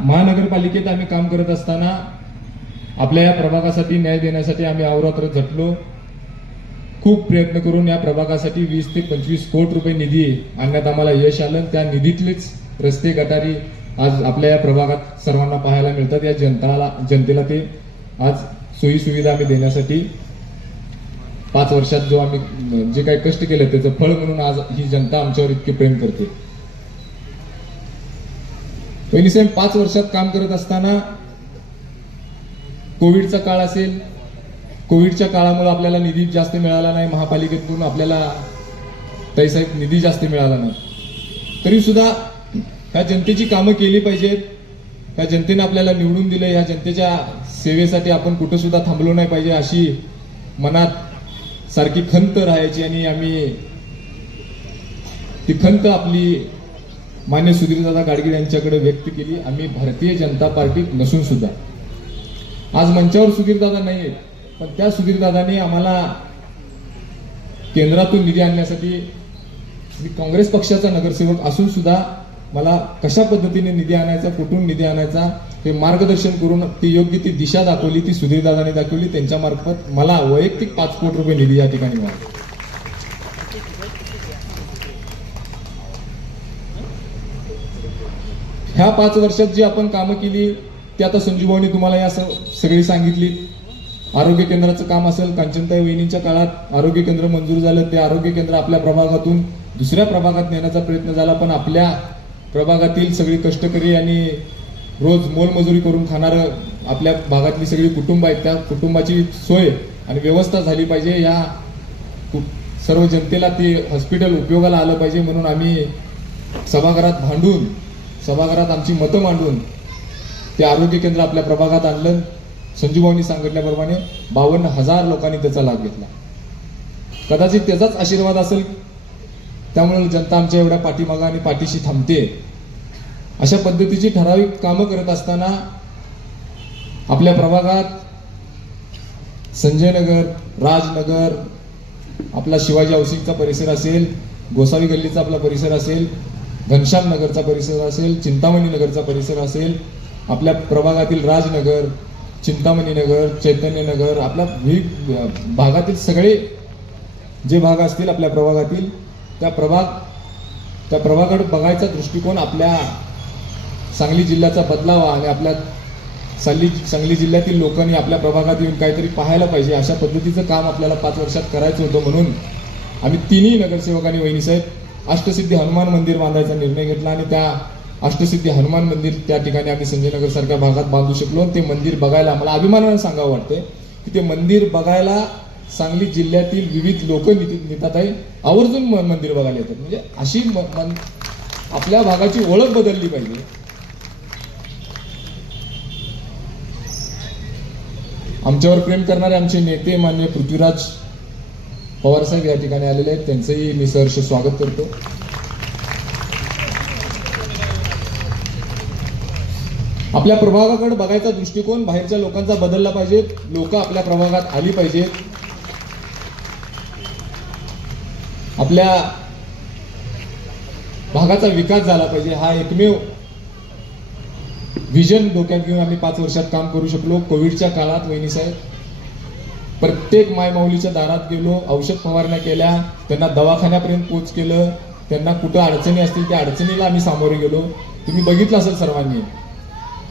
महानगरपालिकेत आम्ही काम करत असताना आपल्या या प्रभागासाठी न्याय देण्यासाठी आम्ही अहोरात्र झटलो. खूप प्रयत्न करून या प्रभागासाठी 20 ते 25 कोटी रुपये निधी आणण्यात आम्हाला यश आलं. त्या निधीतलेच रस्ते गटारी आज आपल्या या प्रभागात सर्वांना पाहायला मिळतात. या जनतेला ते आज सोयी सुविधा आम्ही देण्यासाठी 5 वर्षात जो आम्ही जे काही कष्ट केले त्याचं फळ म्हणून आज ही जनता आमच्यावर इतके प्रेम करते. पहिली 5 वर्षात काम करत असताना कोविडचा काळ असेल, कोविडच्या काळामुळे आपल्याला निधी जास्त मिळाला नाही, महापालिकेतून आपल्याला साहेब निधी जास्त मिळाला नाही, तरी सुद्धा ह्या जनतेची कामं केली पाहिजेत. ह्या जनतेने आपल्याला निवडून दिलं, ह्या जनतेच्या सेवेसाठी आपण कुठं सुद्धा थांबलो नाही पाहिजे अशी मनात सारखी खंत राहायची आणि आम्ही ती खंत आपली मान्य सुधीरदादा गाडगीळ यांच्याकडे व्यक्त केली. आम्ही भारतीय जनता पार्टीत नसून सुद्धा आज मंचावर सुधीरदादा नाही आहेत, पण त्या सुधीरदादांनी आम्हाला केंद्रातून निधी आणण्यासाठी, मी काँग्रेस पक्षाचा नगरसेवक असून सुद्धा मला कशा पद्धतीने निधी आणायचा, कुठून निधी आणायचा हे मार्गदर्शन करून ती योग्य ती दिशा दाखवली, ती सुधीरदादांनी दाखवली. त्यांच्या मार्फत मला वैयक्तिक 5 कोटी रुपये निधी या ठिकाणी मिळाला. ह्या 5 वर्षात जी आपण कामं केली ती आता संजूभाऊनी तुम्हाला या सगळी सांगितली. आरोग्य केंद्राचं काम असेल, कांचनताई वहिनींच्या काळात आरोग्य केंद्र मंजूर झालं. ते आरोग्य केंद्र आपल्या प्रभागातून दुसऱ्या प्रभागात नेण्याचा प्रयत्न झाला, पण आपल्या प्रभागातील सगळी कष्टकरी आणि रोज मोलमजुरी करून खाणारं आपल्या भागातली सगळी कुटुंब आहेत, त्या कुटुंबाची सोय आणि व्यवस्था झाली पाहिजे. या सर्व जनतेला ती हॉस्पिटल उपयोगाला आलं पाहिजे म्हणून आम्ही सभागृहात भांडून, सभागृहात आमची मतं मांडून ते आरोग्य केंद्र आपल्या प्रभागात आणलं. संजूभाऊंनी सांगितल्याप्रमाणे 52,000 लोकांनी त्याचा लाभ घेतला. कदाचित त्याचाच आशीर्वाद असेल, त्यामुळे जनता आमच्या एवढ्या पाठीमागे आणि पाठीशी थांबते. अशा पद्धतीची ठराविक कामं करत असताना आपल्या प्रभागात संजयनगर, राजनगर, आपला शिवाजी हाऊसिंगचा परिसर असेल, गोसावी गल्लीचा आपला परिसर असेल, घनश्याम नगरचा परिसर असेल, चिंतामणी नगरचा परिसर असेल, आपल्या प्रभागातील राजनगर, चिंतामणी नगर, चैतन्य नगर, आपल्या विविध भागातील सगळे जे भाग असतील आपल्या प्रभागातील त्या प्रभागाकडे बघायचा दृष्टिकोन आपल्या सांगली जिल्ह्याचा बदलावा आणि आपल्या सांगली जिल्ह्यातील लोकांनी आपल्या प्रभागात येऊन काहीतरी पाहायला पाहिजे अशा पद्धतीचं काम आपल्याला 5 वर्षात करायचं होतं. म्हणून आम्ही तिन्ही नगरसेवकांनी वहिनीसाहेब अष्टसिद्धी हनुमान मंदिर बांधायचा निर्णय घेतला आणि त्या अष्टसिद्धी हनुमान मंदिर त्या ठिकाणी आम्ही संजयनगर सारख्या भागात बांधू शकलो. ते मंदिर बघायला मला अभिमानाने सांगावं वाटतंय की ते मंदिर बघायला सांगली जिल्ह्यातील विविध लोक नेतात आहे, आवर्जून मंदिर बघायला येतात. म्हणजे अशी आपल्या भागाची ओळख बदलली पाहिजे. आमच्यावर प्रेम करणारे आमचे नेते माननीय पृथ्वीराज पवार साहेब या ठिकाणी आलेले आहेत, त्यांचंही मी सहर्ष स्वागत करतो. आपल्या प्रभागाकडे बघायचा दृष्टिकोन बाहेरच्या लोकांचा बदलला पाहिजे. लोक आपल्या प्रभागात आली पाहिजेत. आपल्या भागाचा विकास झाला पाहिजे. हा एकमेव विजन डोक्यात घेऊन आम्ही 5 वर्षात काम करू शकलो. कोविडच्या काळात वहिनीसाहेब प्रत्येक मायमाऊलीच्या दारात गेलो, औषध फवारण्या केल्या, त्यांना दवाखान्यापर्यंत पोच केलं. त्यांना कुठं अडचणी असतील त्या अडचणीला आम्ही सामोरे गेलो. तुम्ही बघितलं असेल सर्वांनी,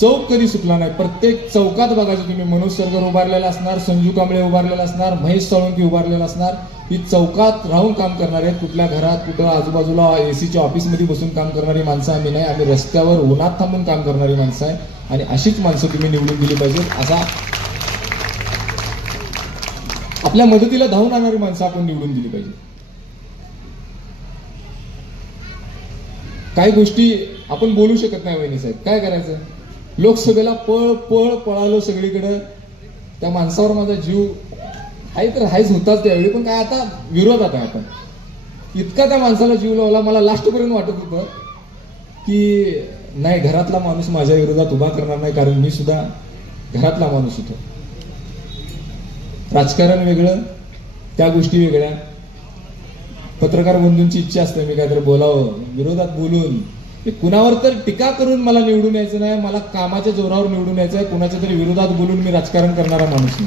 चौक कधी सुटला नाही. प्रत्येक चौकात बघायचं तुम्ही, मनोज सरगर उभारलेला असणार, संजू कांबळे उभारलेला असणार, महेश साळुंखे उभारलेला असणार. ही चौकात राहून काम करणारे, कुठल्या घरात कुठं आजूबाजूला एसीच्या ऑफिसमध्ये बसून काम करणारी माणसं आम्ही नाही. आम्ही रस्त्यावर उन्हात थांबून काम करणारी माणसं आहे आणि अशीच माणसं तुम्ही निवडून दिली पाहिजेत. असा आपल्या मदतीला धावून आणणारी माणसं आपण निवडून दिली पाहिजे. काही गोष्टी आपण बोलू शकत नाही वहिनी साहेब, काय करायचं. लोकसभेला पळालो सगळीकडे. त्या माणसावर माझा जीव आहे तर हायच होताच त्यावेळी, पण काय आता विरोधात आहे आपण. इतका त्या माणसाला जीव लावला. मला लास्टपर्यंत वाटत होतं की नाही, घरातला माणूस माझ्या विरोधात उभा करणार नाही, कारण मी सुद्धा घरातला माणूस होतो. राजकारण वेगळं, त्या गोष्टी वेगळ्या. पत्रकार बंधूंची इच्छा असते मी काहीतरी बोलावं, विरोधात बोलून की कुणावर तर टीका करून मला निवडून यायचं नाही, मला कामाच्या जोरावर निवडून यायचं आहे, कुणाच्या तरी विरोधात बोलून मी राजकारण करणारा माणूस नाही.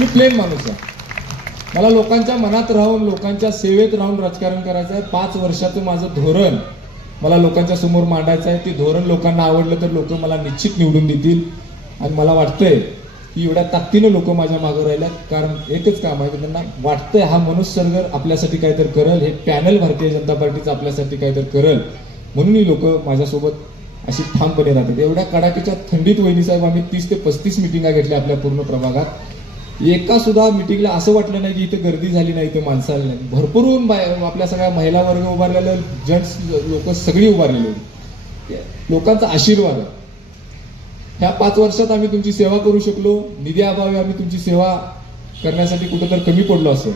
मी प्लेन माणूस आहे. मला लोकांच्या मनात राहून, लोकांच्या सेवेत राहून राजकारण करायचं आहे. 5 वर्षाचं माझं धोरण मला लोकांच्या समोर मांडायचं आहे. ते धोरण लोकांना आवडलं तर लोक मला निश्चित निवडून देतील. आणि मला वाटतंय की एवढ्या ताकदीनं लोक माझ्या मागं राहिल्यात, कारण एकच काम आहे की त्यांना वाटतंय हा मनोज सरगर आपल्यासाठी काहीतरी करल, हे पॅनल भारतीय जनता पार्टीचं आपल्यासाठी काहीतरी करल, म्हणून ही लोक माझ्यासोबत अशी ठामपणे राहतात. एवढ्या कडाक्याच्या थंडीत वहिनीसाहेब आम्ही 30 ते 35 मिटिंगा घेतल्या आपल्या पूर्ण प्रभागात. एका सुद्धा मिटिंगला असं वाटलं नाही की इथे गर्दी झाली नाही, इथे माणसं आली नाही. भरपूरून आपल्या सगळ्या महिला वर्ग उभारलेले, जेंट्स लोक सगळी उभारलेली होती. लोकांचा आशीर्वाद आहे. ह्या 5 वर्षात आम्ही तुमची सेवा करू शकलो. निधी अभावी आम्ही तुमची सेवा करण्यासाठी कुठेतरी कमी पडलो असेल,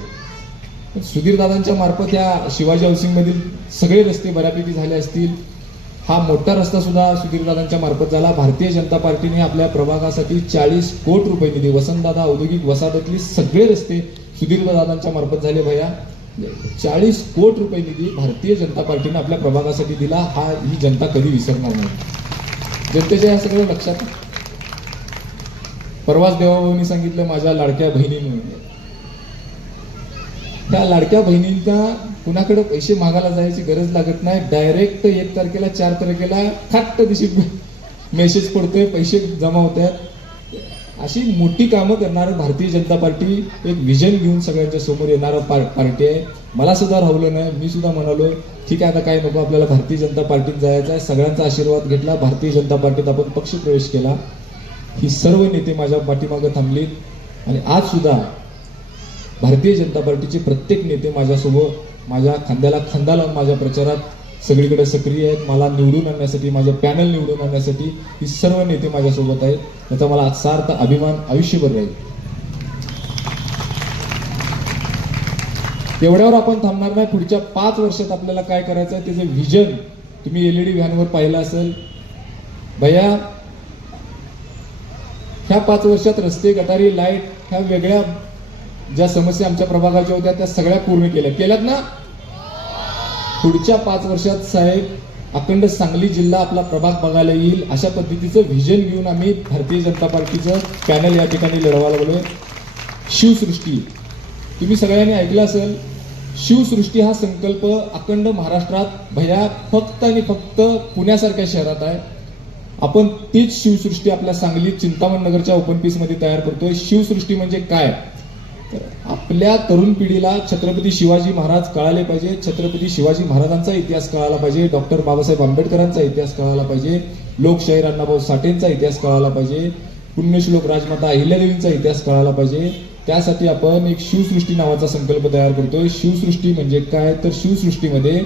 पण सुधीर दादांच्या मार्फत या शिवाजी हाऊसिंग मधील सगळे रस्ते बऱ्यापैकी झाले असतील. हा मोठा रस्ता सुद्धा सुधीर दादांच्या मार्फत झाला. भारतीय जनता पार्टीने आपल्या प्रभागासाठी 40 कोटी रुपये निधी, वसंतदादा औद्योगिक वसाहतीतले सगळे रस्ते सुधीर दादांच्या मार्फत झाले. भैया 40 कोटी रुपये निधी भारतीय जनता पार्टीने आपल्या प्रभागासाठी दिला. ही जनता कधी विसरणार नाही. जनतेच्या या सगळं लक्षात. परवाच देवाभाऊनी सांगितलं माझ्या लाडक्या बहिणीने, त्या लाडक्या बहिणींना कुणाकडे पैसे मागायला जायची गरज लागत नाही. डायरेक्ट 1 तारखेला 4 तारखेला खाट दिवशी मेसेज पडतोय, पैसे जमा होत आहेत. अशी मोठी कामं करणारं भारतीय जनता पार्टी एक विजन घेऊन सगळ्यांच्या समोर येणारं पार्टी आहे. मला सुद्धा राहवलं नाही. मी सुद्धा म्हणालो ठीक आहे, आता काय नको, आपल्याला भारतीय जनता पार्टीत जायचं आहे. सगळ्यांचा आशीर्वाद घेतला, भारतीय जनता पार्टीत आपण पक्ष प्रवेश केला. ही सर्व नेते माझ्या पाठीमागे थांबलीत आणि आज सुद्धा भारतीय जनता पार्टीचे प्रत्येक नेते माझ्यासोबत, माझ्या खांद्याला खांदा लावून माझ्या प्रचारात सगळीकडे सक्रिय आहेत. मला निवडून आणण्यासाठी, माझं पॅनल निवडून आणण्यासाठी ही सर्व नेते माझ्यासोबत आहेत. त्याचा मला सार्थ अभिमान आयुष्यभर राहील. एवढ्यावर आपण थांबणार नाही. पुढच्या 5 वर्षात आपल्याला काय करायचं आहे त्याचं व्हिजन तुम्ही LED व्हॅनवर पाहिलं असेल. भैया ह्या 5 वर्षात रस्ते, गटारी, लाईट, ह्या वेगळ्या ज्या समस्या आमच्या प्रभागाच्या होत्या त्या सगळ्या पूर्ण केल्यात ना. पुढच्या 5 वर्षात साहेब अखंड सांगली जिल्हा आपला प्रभाग बघायला येईल अशा पद्धतीचं व्हिजन घेऊन आम्ही भारतीय जनता पार्टीचं पॅनल या ठिकाणी लढवायला लागलोय. शिवसृष्टी तुम्ही सगळ्यांनी ऐकलं असेल. शिवसृष्टी हा संकल्प अखंड महाराष्ट्रात भैया फक्त आणि फक्त पुण्यासारख्या शहरात आहे. आपण तीच शिवसृष्टी आपल्या सांगलीत चिंतामण नगरच्या ओपन पीस मध्ये तयार करतोय. शिवसृष्टी म्हणजे काय, तर आपल्या तरुण पिढीला छत्रपती शिवाजी महाराज कळाले पाहिजे. छत्रपती शिवाजी महाराजांचा इतिहास कळाला पाहिजे. डॉक्टर बाबासाहेब आंबेडकरांचा इतिहास कळाला पाहिजे. लोकशाहीर अण्णाभाऊ साठेंचा इतिहास कळाला पाहिजे. पुण्यश्लोक राजमाता अहिल्यादेवींचा इतिहास कळाला पाहिजे. त्यासाठी आपण एक शिवसृष्टी नावाचा संकल्प तयार करतोय. शिवसृष्टी म्हणजे काय, तर शिवसृष्टीमध्ये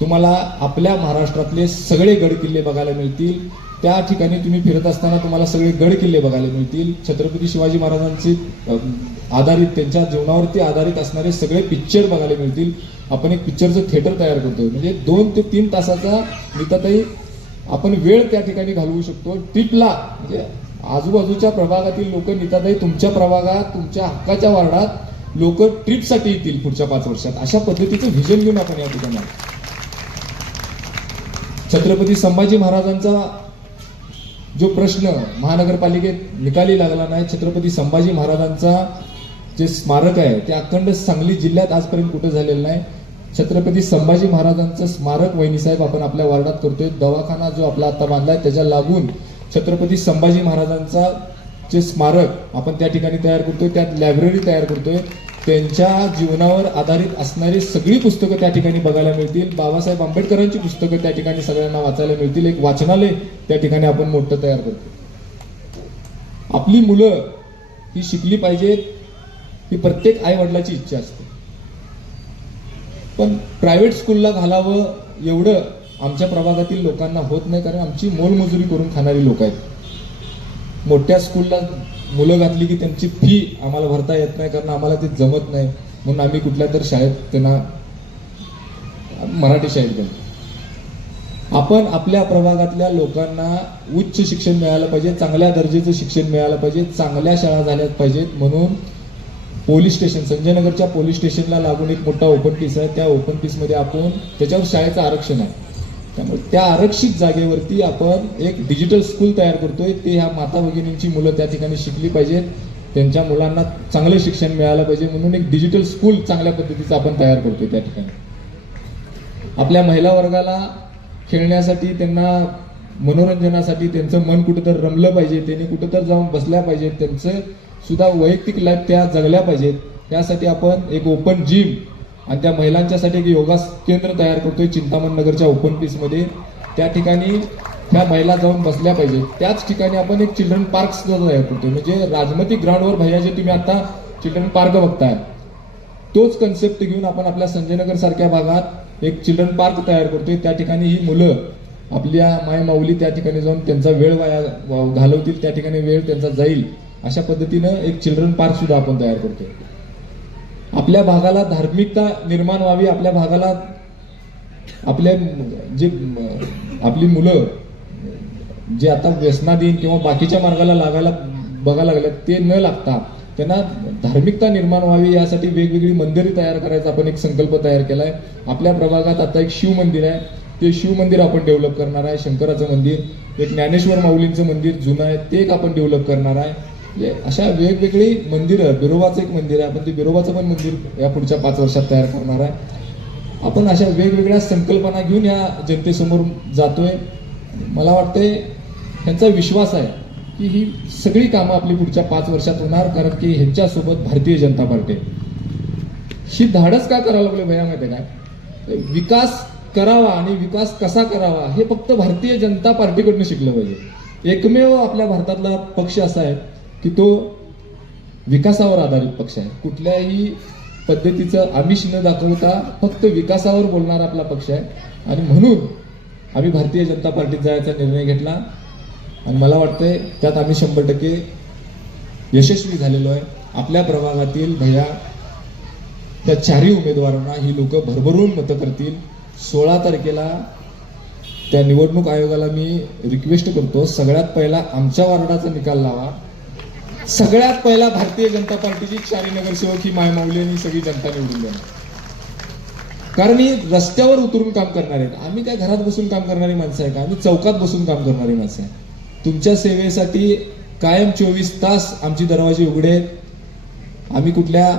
तुम्हाला आपल्या महाराष्ट्रातले सगळे गड किल्ले बघायला मिळतील. त्या ठिकाणी तुम्ही फिरत असताना तुम्हाला सगळे गड किल्ले बघायला मिळतील. छत्रपती शिवाजी महाराजांची आधारित, त्यांच्या जीवनावरती आधारित असणारे सगळे पिक्चर बघायला मिळतील. आपण एक पिक्चरचं थिएटर तयार करतोय. म्हणजे 2 ते 3 तासाचा नीताताई आपण वेळ त्या ठिकाणी घालवू शकतो. ट्रिपला म्हणजे आजूबाजूच्या प्रभागातील लोक, नीताताई तुमच्या प्रभागात, तुमच्या हक्काच्या वार्डात लोक ट्रिपसाठी येतील पुढच्या 5 वर्षात. अशा पद्धतीचं व्हिजन घेऊन आपण या ठिकाणी. छत्रपती संभाजी महाराजांचा जो प्रश्न महानगरपालिकेत निकाली लागला नाही, छत्रपती संभाजी महाराजांचा जे स्मारक आहे ते अखंड सांगली जिल्ह्यात आजपर्यंत कुठे झालेलं नाही. छत्रपती संभाजी महाराजांचं स्मारक वहिनीसाहेब आपण आपल्या वार्डात करतोय. दवाखाना जो आपला आता बांधलाय त्याच्या लागून छत्रपती संभाजी महाराजांचा जे स्मारक आपण त्या ठिकाणी तयार करतोय. त्यात लायब्ररी तयार करतोय. त्यांच्या जीवनावर आधारित असणारी सगळी पुस्तकं त्या ठिकाणी बघायला मिळतील. बाबासाहेब आंबेडकरांची पुस्तकं त्या ठिकाणी सगळ्यांना वाचायला मिळतील. एक वाचनालय त्या ठिकाणी आपण मोठं तयार करतो. आपली मुलं ही शिकली पाहिजेत ही प्रत्येक आई वडिलाची इच्छा असते, पण प्रायव्हेट स्कूलला घालावं एवढं आमच्या प्रभागातील लोकांना होत नाही, कारण आमची मोलमजुरी करून खाणारी लोक आहेत. मोठ्या स्कूलला मुलं घातली की त्यांची फी आम्हाला भरता येत नाही, कारण आम्हाला ते जमत नाही, म्हणून आम्ही कुठल्या तर शाळेत त्यांना मराठी शाळेत घालतो. आपण आपल्या प्रभागातल्या लोकांना उच्च शिक्षण मिळालं पाहिजे, चांगल्या दर्जाचं शिक्षण मिळालं पाहिजे, चांगल्या शाळा झाल्या पाहिजेत. म्हणून पोलीस स्टेशन, संजयनगरच्या पोलीस स्टेशनला लागून एक मोठा ओपन पीस आहे. त्या ओपन पीस मध्ये आपण त्याच्यावर शाळेचं आरक्षण आहे. त्यामुळे त्या आरक्षित जागेवरती आपण एक डिजिटल स्कूल तयार करतोय. ते ह्या माता भगिनींची मुलं त्या ठिकाणी शिकली पाहिजेत, त्यांच्या मुलांना चांगलं शिक्षण मिळालं पाहिजे म्हणून एक डिजिटल स्कूल चांगल्या पद्धतीचं आपण तयार करतोय त्या ठिकाणी. आपल्या महिला वर्गाला खेळण्यासाठी, त्यांना मनोरंजनासाठी त्यांचं मन कुठंतर रमलं पाहिजे, त्यांनी कुठंतर जाऊन बसल्या पाहिजेत, त्यांचं सुद्धा वैयक्तिक लाईफ त्या जगल्या पाहिजेत. त्यासाठी आपण एक ओपन जिम आणि त्या महिलांच्यासाठी एक योगा केंद्र तयार करतोय चिंतामण नगरच्या ओपन पीसमध्ये. त्या ठिकाणी त्या महिला जाऊन बसल्या पाहिजेत. त्याच ठिकाणी आपण एक चिल्ड्रन पार्क सुद्धा तयार करतोय. म्हणजे राजमती ग्राउंडवर भैया जे तुम्ही आता चिल्ड्रन पार्क बघताय, तोच कन्सेप्ट घेऊन आपण आपल्या संजयनगर सारख्या भागात एक चिल्ड्रन पार्क तयार करतोय. त्या ठिकाणी ही मुलं आपल्या माय माऊली त्या ठिकाणी जाऊन त्यांचा वेळ वाया घालवतील, त्या ठिकाणी वेळ त्यांचा जाईल, अशा पद्धतीनं एक चिल्ड्रन पार्क सुद्धा आपण तयार करतोय. आपल्या भागाला धार्मिकता निर्माण व्हावी, आपल्या भागाला आपल्या जे आपली मुलं जे आता व्यसनाधीन किंवा बाकीच्या मार्गाला लागायला बघायला लागल्यात, ते न लागता त्यांना धार्मिकता निर्माण व्हावी यासाठी वेगवेगळी मंदिरे तयार करायचा आपण एक संकल्प तयार केलाय. आपल्या प्रभागात आता एक शिव मंदिर आहे, ते शिव मंदिर आपण डेव्हलप करणार आहे. शंकराचं मंदिर, एक ज्ञानेश्वर माऊलींचं मंदिर जुनं आहे ते एक आपण डेव्हलप करणार आहे. अशा वेगवेगळी मंदिरं, बिरोबाचं एक मंदिर आहे, आपण ते बिरोबाचं पण मंदिर या पुढच्या 5 वर्षात तयार करणार आहे. आपण अशा वेगवेगळ्या संकल्पना घेऊन या जनतेसमोर जातोय. मला वाटतंय ह्यांचा विश्वास आहे की ही सगळी कामं आपली पुढच्या 5 वर्षात होणार, कारण की ह्यांच्यासोबत भारतीय जनता पार्टी. ही धाडस का करावं लागलं भैया माहिती काय? विकास करावा आणि विकास कसा करावा हे फक्त भारतीय जनता पार्टीकडनं शिकलं पाहिजे. एकमेव आपल्या भारतातला पक्ष असा आहे की तो विकासावर आधारित पक्ष आहे. कुठल्याही पद्धतीचं आमिष न दाखवता फक्त विकासावर बोलणारा आपला पक्ष आहे. आणि म्हणून आम्ही भारतीय जनता पार्टीत जायचा निर्णय घेतला आणि मला वाटतंय त्यात आम्ही 100% यशस्वी झालेलो आहे. आपल्या प्रभागातील भैया त्या 4ही उमेदवारांना ही लोक भरभरून मतं करतील. 16 तारखेला त्या निवडणूक आयोगाला मी रिक्वेस्ट करतो, सगळ्यात पहिला आमच्या वार्डाचा निकाल लावा. सगळ्यात पहिला भारतीय जनता पार्टीची 4ही नगरसेवक ही मायमाऊली आणि सगळी जनता निवडून द्या. कारण ही रस्त्यावर उतरून काम करणार आहेत. आम्ही काय घरात बसून काम करणारी माणसं आहे का? आम्ही चौकात बसून काम करणारी माणसं आहे. तुमच्या सेवेसाठी कायम 24 तास आमची दरवाजे उघडे आहेत. आम्ही कुठल्या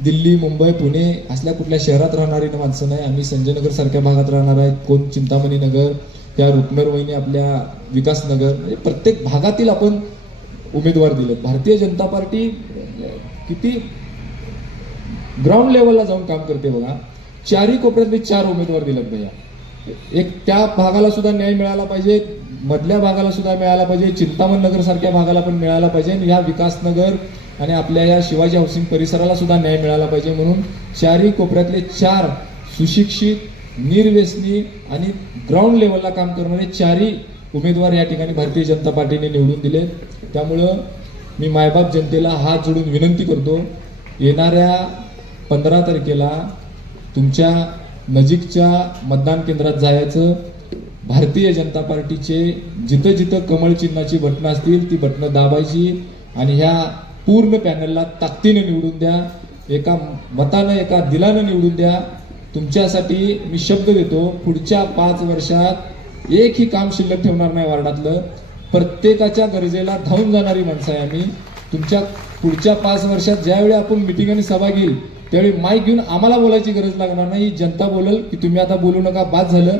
दिल्ली, मुंबई, पुणे असल्या कुठल्या शहरात राहणारी माणसं नाही. आम्ही संजयनगर सारख्या भागात राहणार आहेत. कोण चिंतामणी नगर, त्या रुपनर वहिनी आपल्या विकासनगर, म्हणजे प्रत्येक भागातील आपण उमेदवार दिलेत. भारतीय जनता पार्टी किती ग्राउंड लेवलला जाऊन काम करते बघा. 4ही कोपऱ्यातले 4 उमेदवार दिलेत भैया. एक त्या भागाला सुद्धा न्याय मिळाला पाहिजे, मधल्या भागाला सुद्धा मिळाला पाहिजे, चिंतामण नगर सारख्या भागाला पण मिळाला पाहिजे, आणि या विकासनगर आणि आपल्या या शिवाजी हाऊसिंग परिसराला सुद्धा न्याय मिळाला पाहिजे. म्हणून 4ही कोपऱ्यातले 4 सुशिक्षित, निर्व्यसनी आणि ग्राउंड लेवलला काम करणारे 4ही उमेदवार या ठिकाणी भारतीय जनता पार्टीने निवडून दिले. त्यामुळं मी मायबाप जनतेला हात जोडून विनंती करतो, येणाऱ्या 15 तारखेला तुमच्या नजीकच्या मतदान केंद्रात जायचं. भारतीय जनता पार्टीचे जिथं जिथं कमळ चिन्हाची बटणं असतील ती बटणं दाबायची आणि ह्या पूर्ण पॅनलला ताकदीने निवडून द्या. एका मतानं, एका दिलानं निवडून द्या. तुमच्यासाठी मी शब्द देतो, पुढच्या 5 वर्षात एकही काम शिल्लक ठेवणार नाही वार्डातलं. प्रत्येकाच्या गरजेला धावून जाणारी माणसं आहे आम्ही. तुमच्या पुढच्या 5 वर्षात ज्यावेळी आपण मिटिंग आणि सभा घेईल त्यावेळी माईक घेऊन आम्हाला बोलायची गरज लागणार नाही. जनता बोलल की तुम्ही आता बोलू नका, बाद झालं,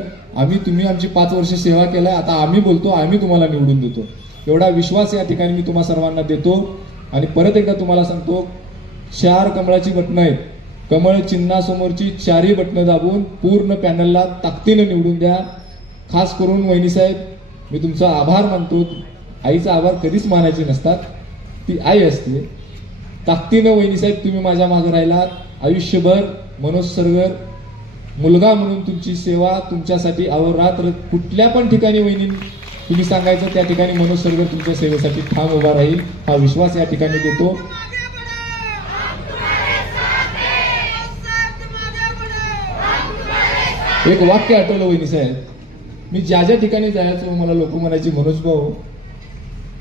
तुम्ही आमची 5 वर्ष सेवा केलाय, आता आम्ही बोलतो, आम्ही तुम्हाला निवडून देतो. एवढा विश्वास या ठिकाणी मी तुम्हा सर्वांना देतो. आणि परत एकदा तुम्हाला सांगतो, 4 कमळाची बटणं आहेत. कमळ चिन्हासमोरची 4ही बटणं दाबून पूर्ण पॅनलला ताकदीने निवडून द्या. खास करून वहिनी साहेब, मी तुमचा आभार मानतो. आईचा आभार कधीच मानायचे नसतात, ती आई असते. ताकदीनं वहिनी साहेब तुम्ही माझ्या मागे राहिलात. आयुष्यभर मनोज सरगर मुलगा म्हणून तुमची सेवा, तुमच्यासाठी अहोरात्र कुठल्या पण ठिकाणी वहिनी तुम्ही सांगायचं त्या ठिकाणी मनोज सरगर तुमच्या सेवेसाठी ठाम उभा राहील, हा विश्वास या ठिकाणी देतो. एक वाक्य आठवलं वहिनी साहेब, मी ज्या ज्या ठिकाणी जायचो मला लोक म्हणायची, मनोज भाऊ,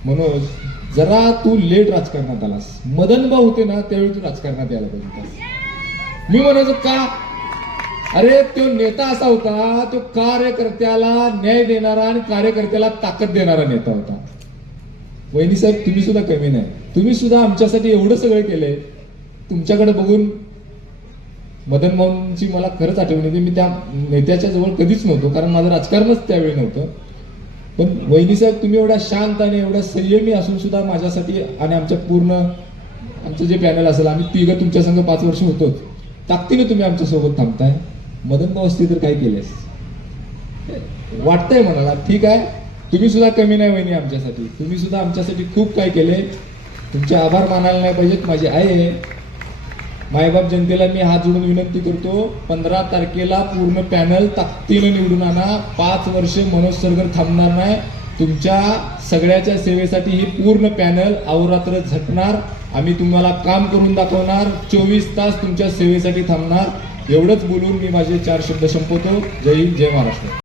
मनोज जरा तू लेट राजकारणात आलास. मदन भाऊ होते ना त्यावेळी तू राजकारणात यायला पाहिजे. मी म्हणायचो का? अरे तो नेता असा होता, तो कार्यकर्त्याला न्याय देणारा आणि कार्यकर्त्याला ताकद देणारा नेता होता. वहिनी साहेब, तुम्ही सुद्धा कमी नाही. तुम्ही सुद्धा आमच्यासाठी एवढं सगळं केलंय. तुमच्याकडे बघून मदन मोहनची मला खरंच आठवण येते. मी त्या नेत्याच्या जवळ कधीच नव्हतो, कारण माझं राजकारणच त्यावेळी नव्हतं. पण वहिनी साहेब, तुम्ही एवढ्या शांत आणि एवढ्या संयमी असून सुद्धा माझ्यासाठी आणि आमचं जे पॅनल असेल, आम्ही तिघं तुमच्या संघ 5 वर्ष होतो, ताकदीने तुम्ही आमच्यासोबत थांबताय. मदन भाऊ असते तर काय केलेस वाटतंय मनाला. ठीक आहे, तुम्ही सुद्धा कमी नाही वहिनी आमच्यासाठी. तुम्ही सुद्धा आमच्यासाठी खूप काय केले. तुमचे आभार मानायला नाही पाहिजेत. माझी आई आहे. मायबाप जनतेला मी हात जोडून विनंती करतो, 15 तारखेला पूर्ण पॅनल ताकदीनं निवडून आणा. 5 वर्ष मनोज सरगर थांबणार नाही. तुमच्या सगळ्याच्या सेवेसाठी ही पूर्ण पॅनल अहोरात्र झटणार. आम्ही तुम्हाला काम करून दाखवणार. 24 तास तुमच्या सेवेसाठी थांबणार. एवढंच बोलून मी माझे 4 शब्द संपवतो. जय हिंद, जय महाराष्ट्र.